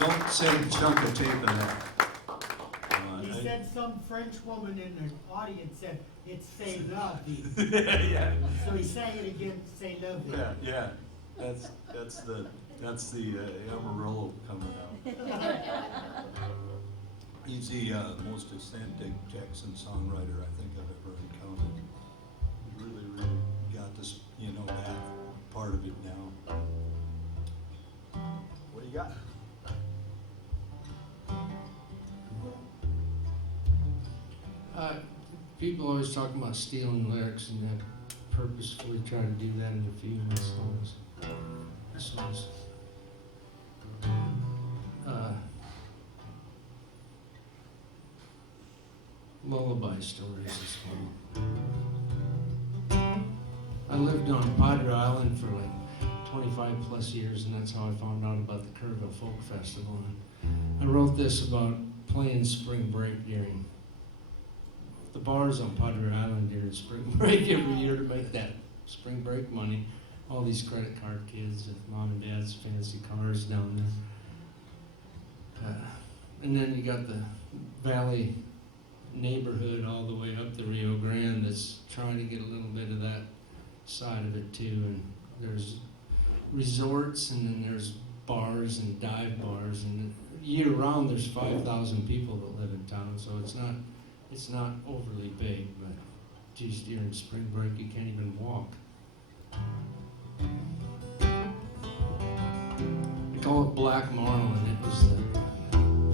Don't send a chunk of tape in that. He said some French woman in the audience said, it's say la vie. Yeah, So he sang it again, say la vie. yeah. That's the Amarillo coming out. He's the most eccentric Texan songwriter I think I've ever encountered. He really got this, that part of it now. What do you got? People always talk about stealing lyrics, and I purposefully try to do that in a few of my songs. This one's lullaby stories. This one. I lived on Padre Island for like 25 plus years, and that's how I found out about the Kerrville Folk Festival. And I wrote this about playing spring break during the bars on Padre Island during spring break every year to make that spring break money. All these credit card kids with mom and dad's fancy cars down there. And then you got the valley neighborhood all the way up the Rio Grande that's trying to get a little bit of that side of it too. And there's resorts, and then there's bars and dive bars, and year round there's 5,000 people that live in town, so it's not overly big, but geez, during spring break you can't even walk. I call it Black Marlin. It was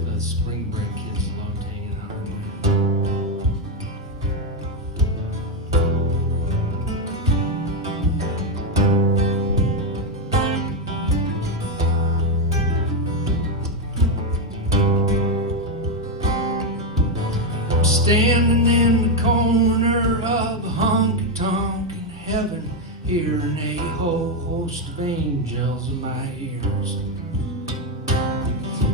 the spring break kids loved hanging out in there. Standing in the corner of a honky-tonk in heaven, hearing a whole host of angels in my ears.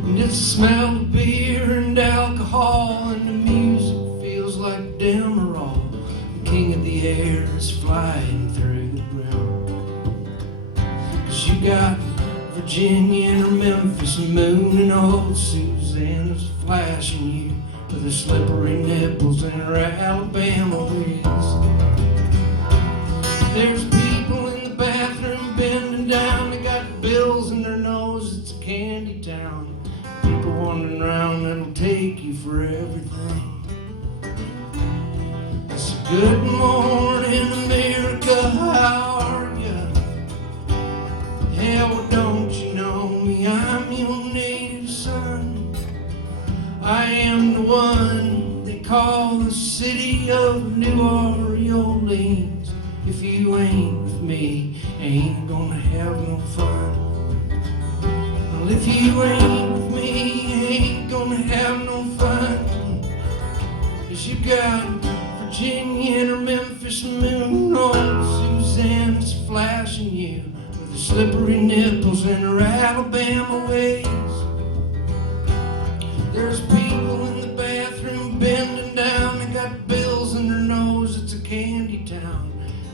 And it's the smell of beer and alcohol, and the music feels like Demerol. The king of the air is flying through the ground. 'Cause you got Virginia and her Memphis moon, and old Susanna's flashing you with her slippery nipples and her Alabama ways. There's people in the bathroom bending down, they got bills in their nose, it's a candy town. People wandering around that'll take you for everything. It's a good morning, America, how are ya? Hell, don't you know me? I'm your native son. I am the one they call the city of New Orleans. If you ain't with me, ain't gonna have no fun. Well, if you ain't with me, ain't gonna have no fun. 'Cause you got Virginia and her Memphis moon, old Susanna's flashing you with her slippery nipples and her Alabama ways. There's people in the bathroom bending down, they got bills in their nose, it's a candy town.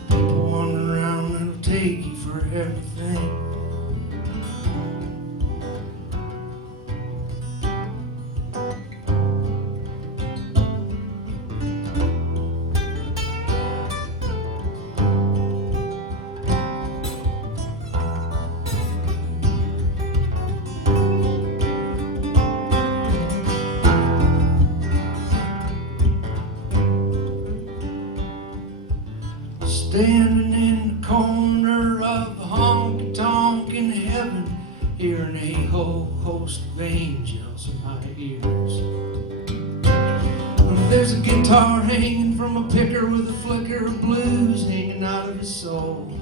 People wandering around that'll take you for everything. Standing in the corner of the honky-tonk in heaven, hearing a whole host of angels in my ears. There's a guitar hanging from a picker with a flicker of blues hanging out of his soul,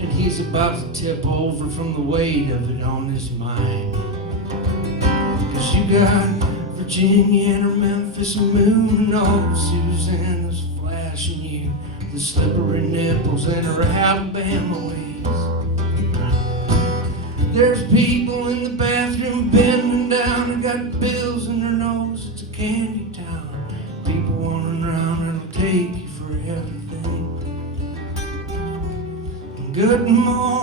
and he's about to tip over from the weight of it on his mind. 'Cause you got Virginia and her Memphis moon, and old Susanna's flashing you the slippery nipples and her Alabama ways. There's people in the bathroom bending down and got bills in their nose. It's a candy town. People wandering around, it'll take you for everything. Good morning.